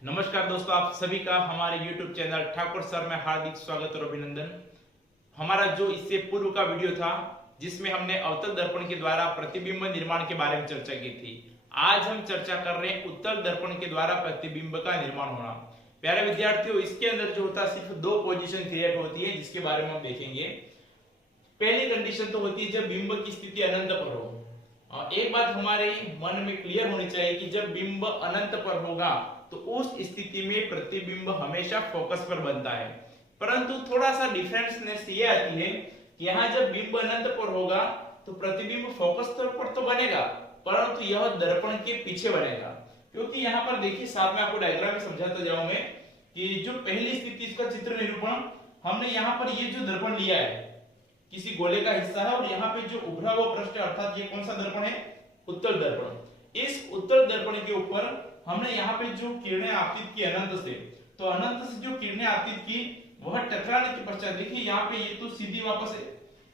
नमस्कार दोस्तों, आप सभी का हमारे YouTube चैनल ठाकुर सर में हार्दिक स्वागत और अभिनंदन। हमारा जो इससे पूर्व का वीडियो था जिसमें हमने अवतल दर्पण के द्वारा प्रतिबिंब निर्माण के बारे में चर्चा की थी, आज हम चर्चा कर रहे हैं उत्तल दर्पण के द्वारा प्रतिबिंब का निर्माण होना। प्यारे विद्यार्थियों, इसके अंदर जो होता है सिर्फ दो पोजीशन क्रिएट होती है जिसके बारे में हम देखेंगे। पहली कंडीशन तो होती है जब बिंब की स्थिति अनंत पर हो। एक बात हमारे मन में क्लियर होनी चाहिए कि जब बिंब अनंत पर होगा तो उस स्थिति में प्रतिबिंब हमेशा फोकस पर बनता है। परंतु थोड़ा सा डिफरेंसनेस ये आती है कि यहाँ जब बिंब अनंत पर होगा तो प्रतिबिंब फोकस पर तो बनेगा, परंतु यह दर्पण के पीछे बनेगा। क्योंकि यहाँ पर देखिए, साथ में आपको डायग्राम में समझाता जाऊं मैं कि जो पहली स्थिति इसका चित्र निरूपण हमने यहाँ पर ये जो दर्पण लिया है किसी गोले का हिस्सा है और यहाँ पे जो उभरा हुआ पृष्ठ अर्थात ये कौन सा दर्पण है? उत्तल दर्पण। इस उत्तल दर्पण के ऊपर हमने यहाँ पे जो किरणें आपतित की अनंत से, तो अनंत से जो किरणें आपतित की वह टकराने के पश्चात देखिए यहाँ पे ये तो सीधी वापस है,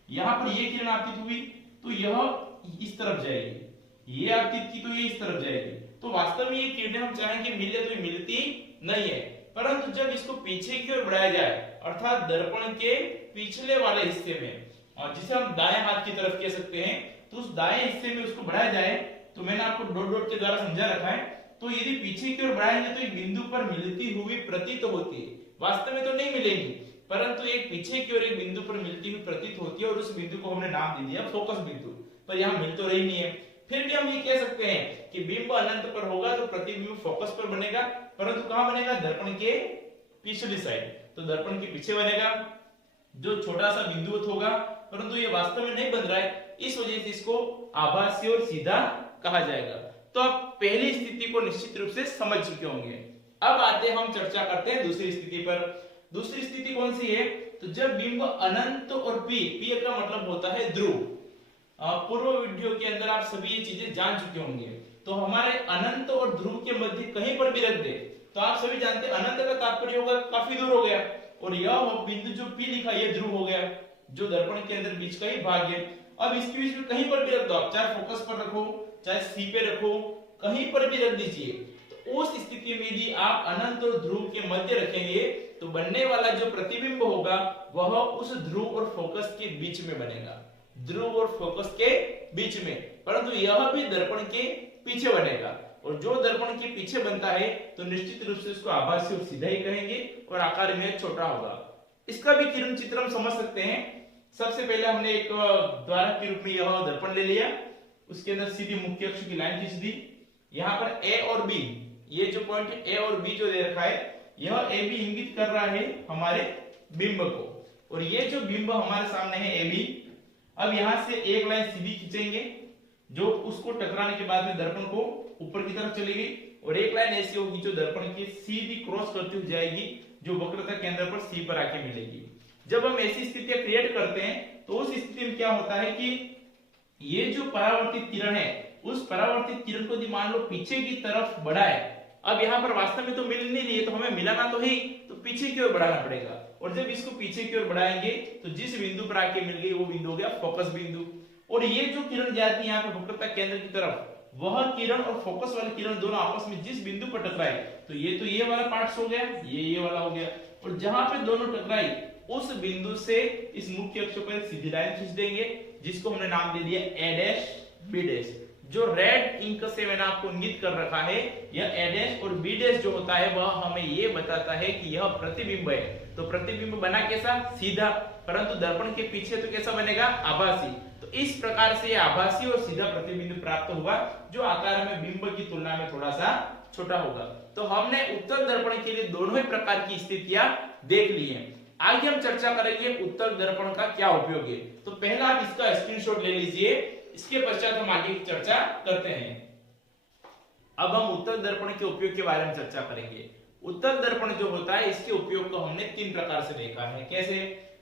यहाँ पर ये किरण आपतित हुई तो यह इस तरफ जाएगी, ये आपतित की तो ये इस तरफ जाएगी। तो वास्तव में ये किरणें हम चाहेंगे मिले तो मिलती नहीं है, परंतु जब इसको पीछे की ओर बढ़ाया जाए अर्थात दर्पण के पिछले वाले हिस्से में, और जिसे हम दाएं हाथ की तरफ कह सकते हैं, तो उस दाएं हिस्से में उसको बढ़ाया जाए, तो मैंने आपको डॉट डॉट के द्वारा समझा रखा है। तो यदि पीछे की ओर बढ़ाएंगे तो एक बिंदु पर मिलती हुई प्रतीत होती है, वास्तव में तो नहीं मिलेगी, परंतु एक पीछे की ओर एक बिंदु पर मिलती हुई प्रतीत होती है और उस बिंदु को हमने नाम दे दिया फोकस बिंदु। पर यहाँ मिल तो रही नहीं है, फिर भी हम ये कह सकते हैं कि बिंब अनंत पर होगा तो प्रतिबिंब फोकस पर बनेगा, परंतु कहां बनेगा? दर्पण के पिछली साइड, तो दर्पण के पीछे बनेगा, जो छोटा सा बिंदुवत होगा, परंतु ये वास्तव में नहीं बन रहा है, इस वजह से इसको आभासी और सीधा कहा जाएगा। तो आप पहली स्थिति को निश्चित रूप से समझ चुके होंगे। अब आते हम चर्चा करते हैं दूसरी स्थिति पर। दूसरी स्थिति कौन सी है? तो जब बिंब अनंत और पी का मतलब होता है ध्रुव। पूर्व वीडियो के अंदर आप सभी ये चीजें जान चुके होंगे। तो हमारे अनंत और ध्रुव के मध्य कहीं पर भी रख दे तो आप सभी जानते हैं अनंत का तात्पर्य होगा काफी दूर हो गया, और यह बिंदु जो पी लिखा ये ध्रुव हो गया, जो दर्पण के अंदर बीच का ही भाग है। अब इसके बीच में कहीं पर भी रख दो आप, चाहे फोकस पर रखो चाहे सी पे रखो, कहीं पर भी रख दीजिए। तो उस स्थिति में यदि आप अनंत और ध्रुव के मध्य रखेंगे तो बनने वाला जो प्रतिबिंब होगा वह उस ध्रुव और फोकस के बीच में बनेगा, ध्रुव और फोकस के बीच में, परंतु यह भी दर्पण के पीछे बनेगा। और जो दर्पण के पीछे बनता है तो निश्चित रूप से उसको आभासी और सीधा ही कहेंगे और आकार में छोटा होगा। इसका भी किरण चित्र हम समझ सकते हैं। सबसे पहले हमने एक द्वारक के रूप में यह दर्पण ले लिया, उसके अंदर सीधी मुख्य अक्ष की लाइन खींच दी। यहाँ पर ए और बी, ये जो पॉइंट ए और बी जो दे रखा है, यह ए बी इंगित कर रहा है हमारे बिंब को, और ये जो बिंब हमारे सामने है ए बी। अब यहां से एक लाइन सीधी खींचेंगे जो उसको टकराने के बाद में दर्पण को ऊपर की तरफ चलेगी, और एक लाइन ऐसी होगी जो दर्पण की सीधी क्रॉस करती हुई जाएगी, जो वक्रता केंद्र पर सी पर आके मिलेगी। जब हम ऐसी स्थितियां क्रिएट करते हैं तो उस स्थिति में क्या होता है कि ये जो परावर्तित किरण है उस परावर्तित किरण को यदि मान लो पीछे की तरफ बढ़ाए, अब यहाँ पर वास्तव में तो मिल नहीं रही है, तो हमें मिलाना तो है, तो पीछे की ओर बढ़ाना पड़ेगा। और जब इसको पीछे की ओर बढ़ाएंगे तो जिस बिंदु पर आके मिल गई वो बिंदु हो गया फोकस बिंदु। और ये जो किरण जाती है यहाँ पे वक्रता केंद्र की तरफ, वह किरण और फोकस वाली किरण दोनों आपस में जिस बिंदु पर टकराए, तो ये वाला पार्ट हो गया, ये वाला हो गया, और जहां पे दोनों टकराई उस बिंदु से इस मुख्य अक्ष पर सीधी लाइन खींच देंगे, जिसको हमने नाम दे दिया ए डैश बी डैश। जो रेड इंक से मैंने आपको इंगित कर रखा है, यह ए डैश और बी डैश जो होता है वह हमें ये बताता है कि यह प्रतिबिंब है। तो प्रतिबिंब बना कैसा? सीधा, परंतु दर्पण के पीछे तो कैसा बनेगा? आभासी। तो इस प्रकार से यह आभासी और सीधा प्रतिबिंब प्राप्त हुआ, जो आकार में बिंब की तुलना में थोड़ा सा छोटा होगा। तो हमने उत्तल दर्पण के लिए दोनों ही प्रकार की स्थितियां देख ली हैं। आगे हम चर्चा करेंगे उत्तल दर्पण का क्या उपयोग है। तो पहला आप इसका स्क्रीनशॉट ले लीजिए, इसके पश्चात हम आगे की चर्चा करते हैं। अब हम उत्तल दर्पण के उपयोग के बारे में चर्चा करेंगे। उत्तल दर्पण जो होता है इसके उपयोग को हमने तीन प्रकार से देखा है। कैसे?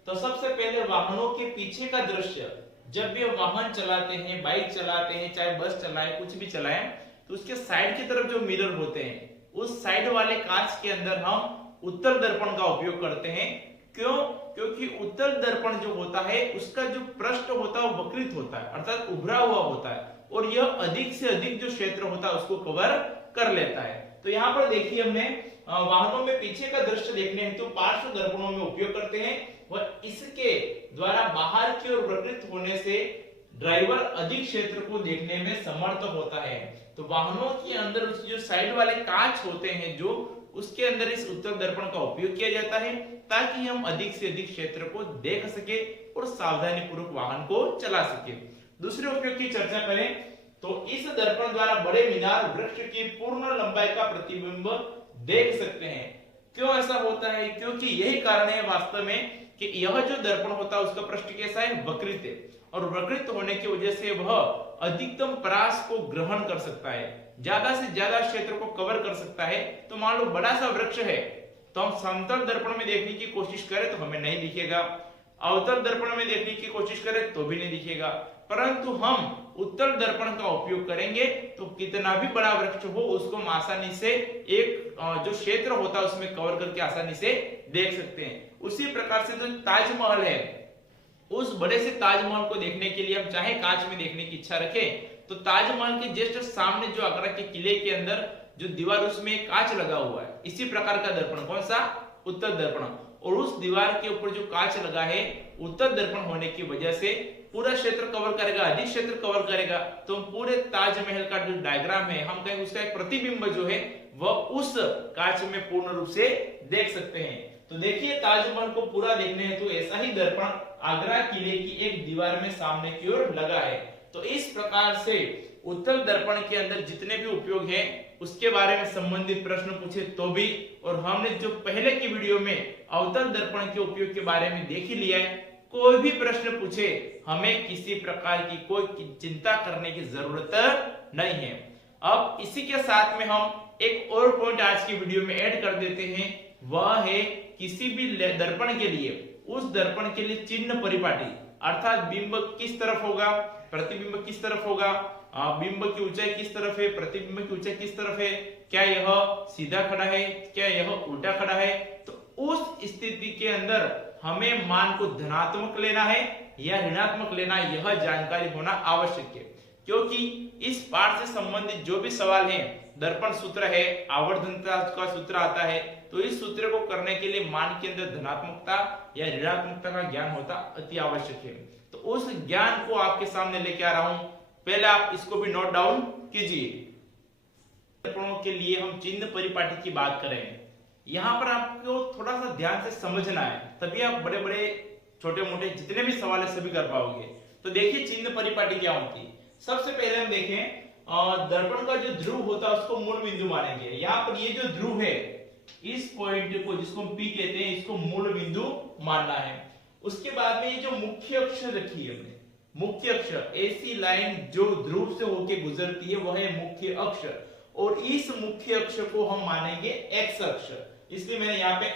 तो सबसे पहले वाहनों के पीछे का दृश्य, जब भी वाहन चलाते हैं, बाइक चलाते हैं, चाहे बस चलाए, कुछ भी चलाएं, तो उसके साइड की तरफ जो मिरर होते हैं उस साइड वाले कांच के अंदर हम उत्तल दर्पण का उपयोग करते हैं। क्यों? क्योंकि उत्तल दर्पण जो होता है उसका जो पृष्ठ होता है वो वक्रित होता है, अर्थात उभरा हुआ होता है, और यह अधिक से अधिक जो क्षेत्र होता है उसको कवर कर लेता है। तो यहाँ पर देखिए हमने वाहनों में पीछे का दृश्य देखने हेतु पार्श्व दर्पणों में उपयोग करते हैं वह इसके द्वारा बाहर की ओर विकृत होने से ड्राइवर अधिक क्षेत्र को देखने में समर्थ होता है। तो वाहनों के अंदर उसके जो साइड वाले कांच होते हैं जो उसके अंदर इस उत्तल दर्पण का उपयोग किया जाता है ताकि हम अधिक से अधिक क्षेत्र को देख सके और सावधानी पूर्वक वाहन को चला सके। दूसरे उपयोग की चर्चा करें तो इस दर्पण द्वारा बड़े मीनार वृक्ष की पूर्ण लंबाई का प्रतिबिंब देख सकते हैं। क्यों ऐसा होता है? क्योंकि यही कारण है वास्तव में कि यह जो दर्पण होता है उसका पृष्ठ कैसा है? वक्रित है और वक्रित होने की वजह से वह अधिकतम प्रकाश को ग्रहण कर सकता है, ज्यादा से ज्यादा क्षेत्र को कवर कर सकता है। तो मान लो बड़ा सा वृक्ष है तो हम समतल दर्पण में देखने की कोशिश करें तो हमें नहीं दिखेगा, अवतल दर्पण में देखने की कोशिश करें तो भी नहीं दिखेगा, परंतु हम उत्तल दर्पण का उपयोग करेंगे तो कितना भी बड़ा वृक्ष हो उसको हम आसानी से एक जो क्षेत्र होता है उसमें कवर करके आसानी से देख सकते हैं। उसी प्रकार से जो ताजमहल है उस बड़े से ताजमहल को देखने के लिए हम चाहे कांच में देखने की इच्छा रखें तो ताजमहल के जस्ट सामने जो आगरा के किले के अंदर जो दीवार उसमें कांच लगा हुआ है, इसी प्रकार का दर्पण कौन सा? उत्तल दर्पण। और उस दीवार के ऊपर जो कांच लगा है उत्तल दर्पण होने की वजह से पूरा क्षेत्र कवर करेगा, अधिक क्षेत्र कवर करेगा। तो पूरे ताजमहल का जो डायग्राम है हम कहेंगे उसका एक प्रतिबिंब जो है वह उस कांच में पूर्ण रूप से देख सकते हैं। तो देखिए ताजमहल को पूरा देखने हेतु ऐसा ही दर्पण आगरा किले की एक दीवार में सामने की ओर लगा है। तो इस प्रकार से उत्तल दर्पण के अंदर जितने भी उपयोग है उसके बारे में संबंधित प्रश्न पूछे तो भी, और हमने जो पहले की वीडियो में अवतल दर्पण के उपयोग के बारे में देख ही लिया है। कोई भी प्रश्न पूछे हमें किसी प्रकार की कोई चिंता करने की जरूरत नहीं है। अब इसी के साथ में हम एक और पॉइंट आज की वीडियो में ऐड कर देते हैं, वह है किसी भी दर्पण के लिए उस दर्पण के लिए चिन्ह परिपाटी, अर्थात बिंब किस तरफ होगा, प्रतिबिंब किस तरफ होगा, बिंब की ऊंचाई किस तरफ है, प्रतिबिंब की ऊंचाई किस तरफ है, क्या यह सीधा खड़ा है, क्या यह उल्टा खड़ा है। तो उस स्थिति के अंदर हमें मान को धनात्मक लेना है या ऋणात्मक लेना है, यह जानकारी होना आवश्यक है। क्योंकि इस पाठ से संबंधित जो भी सवाल है, दर्पण सूत्र है, आवर्धनता का सूत्र आता है, तो इस सूत्र को करने के लिए मान के अंदर धनात्मकता या ऋणात्मकता का ज्ञान होता अति आवश्यक है। तो उस ज्ञान को आपके सामने लेके आ रहा हूं, पहले आप इसको भी नोट डाउन कीजिए। दर्पणों के लिए हम चिन्ह परिपाटी की बात करें, यहां पर आपको थोड़ा सा ध्यान से समझना है, तभी आप बड़े बड़े छोटे मोटे जितने भी सवाल है सभी कर पाओगे। तो देखिए चिन्ह परिपाटी क्या होती है। सबसे पहले हम देखें दर्पण का जो ध्रुव होता है उसको मूल बिंदु मानेंगे। यहाँ पर ये जो ध्रुव है इस पॉइंट को जिसको हम P कहते हैं इसको मूल बिंदु मानना है। उसके बाद में ये जो मुख्य अक्ष रखी है हमने, मुख्य अक्ष ऐसी लाइन जो ध्रुव से होके गुजरती है वह है मुख्य अक्ष, और इस मुख्य अक्ष को हम मानेंगे एक्स अक्ष, इसलिए मैंने यहाँ पे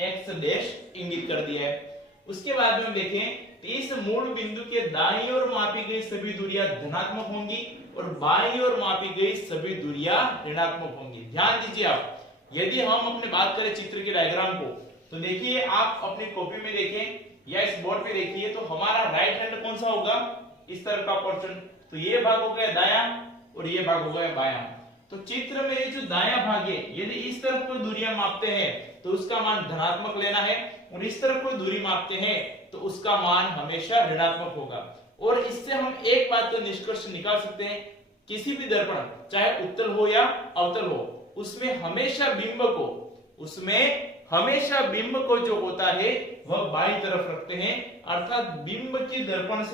एक्स डैश इंगित कर दिया है। उसके बाद में हम देखें इस मूल बिंदु के दाईं ओर मापी गई सभी दूरियां धनात्मक होंगी और बाईं ओर मापी गई सभी दूरियां ऋणात्मक होंगी। ध्यान दीजिए आप, यदि हम अपने बात करें चित्र के डायग्राम को तो देखिए आप अपनी कॉपी में देखें या इस बोर्ड पे देखिए, तो हमारा राइट हैंड कौन सा होगा, इस तरफ का पोर्शन, तो ये भाग हो गया दायां और ये भाग हो गया बायां। तो चित्र में ये जो दायां भाग है यदि इस तरफ कोई दूरियां मापते हैं तो उसका मान धनात्मक लेना है, और इस तरफ कोई दूरी मापते हैं तो उसका मान हमेशा ऋणात्मक होगा। और इससे हम एक बात तो निष्कर्ष निकाल सकते हैं, किसी भी दर्पण चाहे उत्तल हो या अवतल हो उसमें हमेशा बिंब को जो होता है वह बाईं तरफ रखते हैं, अर्थात बिंब की दर्पण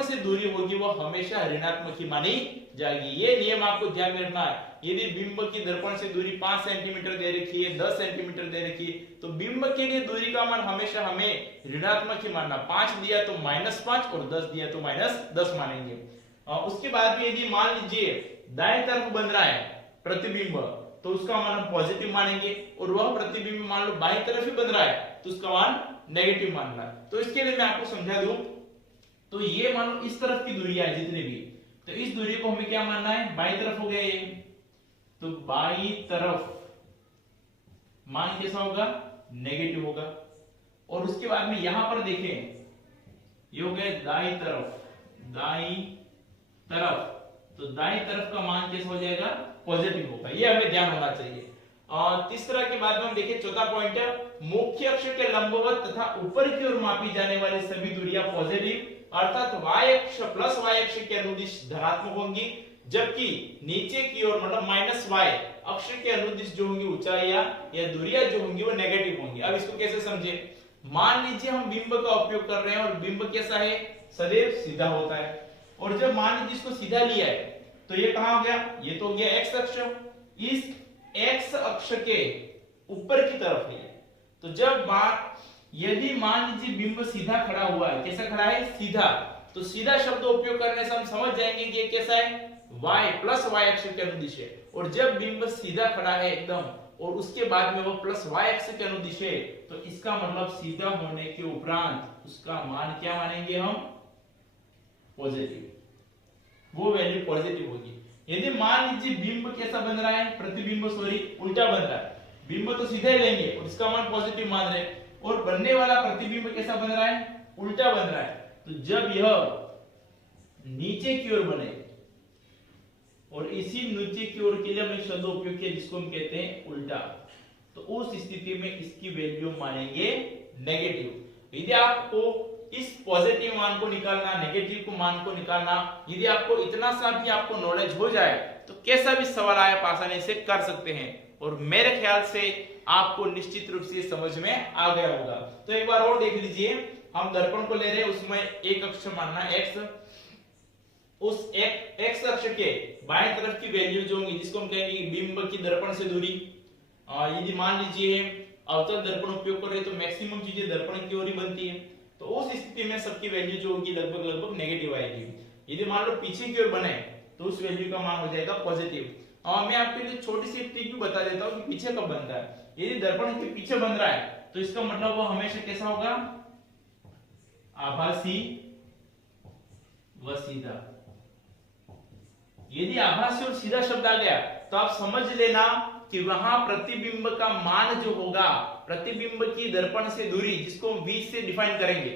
से दूरी होगी वह हमेशा ऋणात्मक ही मानी जाएगी। ये नियम आपको ध्यान में रखना है। यदि बिंब की दर्पण से दूरी 5 सेंटीमीटर दे रखी है, 10 सेंटीमीटर दे रखी है, तो बिंब के लिए दूरी का मान हमेशा हमें ऋणात्मक ही मानना। 5 दिया तो -5 और 10 दिया तो -10 मानेंगे। उसके बाद भी यदि मान लीजिए दाएं तरफ बन रहा है प्रतिबिंब तो उसका मान हम पॉजिटिव मानेंगे, और वह प्रतिबिंब मान लो बाईं तरफ ही बन रहा है तो उसका मान नेगेटिव मानना। तो इसके लिए मैं आपको समझा दूं, तो ये मान लो इस तरफ की दूरियां है जितनी भी, तो इस दूरी को हमें क्या मानना है, बाईं तरफ हो गया ये, तो बाईं तरफ मान कैसा होगा, नेगेटिव होगा। और उसके बाद में यहां पर देखें ये हो गया दाईं तरफ, तो दाईं तरफ का मान कैसा हो जाएगा, पॉजिटिव होगा, ये हमें ध्यान होना चाहिए। तीसरा के बाद में हम देखें, चौथा पॉइंट है, मुख्य अक्ष के लंबवत तथा ऊपर की ओर मापी जाने वाली सभी दूरियां पॉजिटिव अर्थात y अक्ष प्लस y अक्ष के अनुदिश धनात्मक होंगी, जबकि नीचे की ओर मतलब माइनस y अक्ष के अनुदिश जो होंगी ऊंचाइयां या दूरियां जो होंगी वो नेगेटिव होंगी। अब इसको कैसे समझे, मान लीजिए हम बिंब का उपयोग कर रहे हैं और बिंब कैसा है, सदैव सीधा होता है, और जब मान लीजिए इसको सीधा लिया है तो ये कहां हो गया, ये तो हो गया x अक्ष, इस x अक्ष के ऊपर की तरफ है। तो जब यदि मान लीजिए बिंब सीधा खड़ा हुआ है, कैसा खड़ा है, सीधा, तो सीधा शब्द उपयोग करने से हम समझ जाएंगे कि ये कैसा है, y प्लस y अक्ष के अनुदिश है। और जब बिंब सीधा खड़ा है एकदम और उसके बाद में वो प्लस y अक्ष के अनुदिश है, तो इसका मतलब सीधा होने के उपरांत उसका मान क्या मानेंगे हम, पॉजिटिव, वो वैल्यू पॉजिटिव होगी। यदि मान लीजिए बिंब कैसा बन रहा है, प्रतिबिंब उल्टा बन रहा है, बिंब तो सीधे लेंगे और इसका मान पॉजिटिव मान रहे हैं, और बनने वाला प्रतिबिंब कैसा बन रहा है, उल्टा बन रहा है। तो जब यह नीचे की ओर बने, और इसी नीचे की ओर के लिए हमने शब्द उपयोग किया जिसको हम कहते हैं उल्टा, तो उस स्थिति में इसकी वैल्यू मानेंगे नेगेटिव। यदि आपको इस पॉजिटिव मान को निकालना, नेगेटिव को मान को निकालना, यदि आपको इतना सा भी आपको नॉलेज हो जाए तो कैसा भी सवाल आए आप आसानी से कर सकते हैं, और मेरे ख्याल से आपको निश्चित रूप से समझ में आ गया होगा। तो एक बार और देख लीजिए, हम दर्पण को ले रहे हैं, उसमें एक अक्ष मानना x, उस x अक्ष के बाएं तरफ की वैल्यू जो होगी जिसको हम कहेंगे बिंब की दर्पण से दूरी, यदि मान लीजिए अवतल दर्पण उपयोग कर रहे हैं तो मैक्सिमम चीजें दर्पण की ओर ही बनती है, तो उस स्थिति में सबकी वैल्यू जो होगी लगभग नेगेटिव आएगी। यदि मान लो पीछे की ओर बने तो उस वैल्यू का मान हो जाएगा पॉजिटिव। मैं आपके लिए छोटी सी ट्रिक भी बता देता हूँ कि पीछे कब बनता है। यदि दर्पण के पीछे बन रहा है तो इसका मतलब वो हमेशा कैसा होगा, आभासी व सीधा। यदि आभासी और सीधा शब्द आ गया तो आप समझ लेना कि वहां प्रतिबिंब का मान जो होगा, प्रतिबिंब की दर्पण से दूरी जिसको हम v से डिफाइन करेंगे,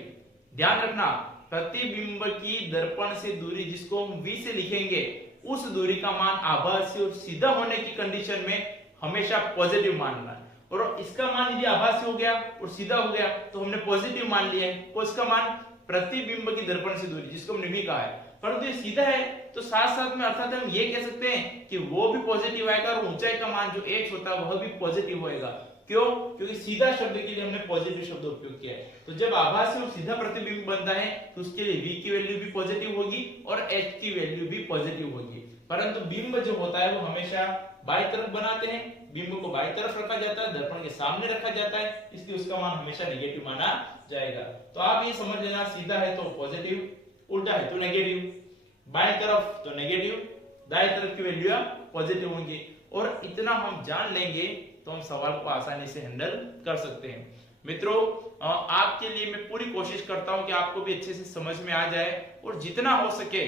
ध्यान रखना, प्रतिबिंब की दर्पण से दूरी जिसको हम v से लिखेंगे, उस दूरी का मान आभासी और सीधा होने की कंडीशन में हमेशा पॉजिटिव मानना है। और इसका मान यदि आभासी हो गया और सीधा हो गया तो हमने पॉजिटिव मान लिया है, और इसका मान प्रतिबिंब की दर्पण से दूरी जिसको हमने v कहा है, परंतु ये सीधा है तो साथ साथ में अर्थात हम ये कह सकते हैं कि वो भी पॉजिटिव आएगा और ऊंचाई का मान जो h होता है वह भी पॉजिटिव होएगा। क्यों, क्योंकि सीधा शब्द के लिए हमने पॉजिटिव शब्द उपयोग किया है। तो जब आभासी और सीधा प्रतिबिंब बनता है तो उसके लिए v की वैल्यू भी पॉजिटिव होगी और h की वैल्यू भी पॉजिटिव होगी। परंतु बिंब जो होता है वो हमेशा बाई तरफ बनाते हैं, बिंब को बाई तरफ रखा जाता है, दर्पण के सामने रखा जाता है, इसलिए उसका मान हमेशा नेगेटिव माना जाएगा। तो आप ये समझ लेना, सीधा है तो पॉजिटिव, उल्टा है तो नेगेटिव, बाएं तरफ तो नेगेटिव, दाएं तरफ की वैल्यू पॉजिटिव होंगी। और इतना हम जान लेंगे तो हम सवाल को आसानी से हैंडल कर सकते हैं। मित्रों, आपके लिए मैं पूरी कोशिश करता हूं कि आपको भी अच्छे से समझ में आ जाए और जितना हो सके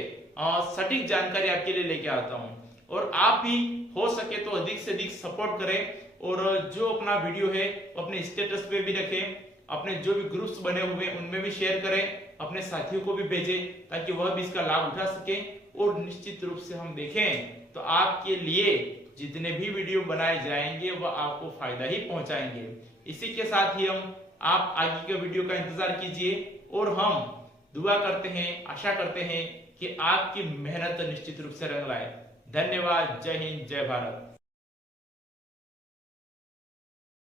सटीक जानकारी आपके लिए लेके आता हूं, और आप भी हो सके तो अधिक से अधिक सपोर्ट करें, और जो अपना वीडियो है अपने स्टेटस पे भी रखें, अपने जो भी ग्रुप्स बने हुए हैं उनमें भी शेयर करें, अपने साथियों को भी भेजें ताकि वह भी इसका लाभ उठा सके। और निश्चित रूप से हम देखें तो आपके लिए जितने भी वीडियो बनाए जाएंगे वह आपको फायदा ही पहुंचाएंगे। इसी के साथ ही आप आगे के वीडियो का इंतजार कीजिए, और हम दुआ करते हैं, आशा करते हैं कि आपकी मेहनत निश्चित रूप से रंग लाए। धन्यवाद। जय हिंद, जय भारत।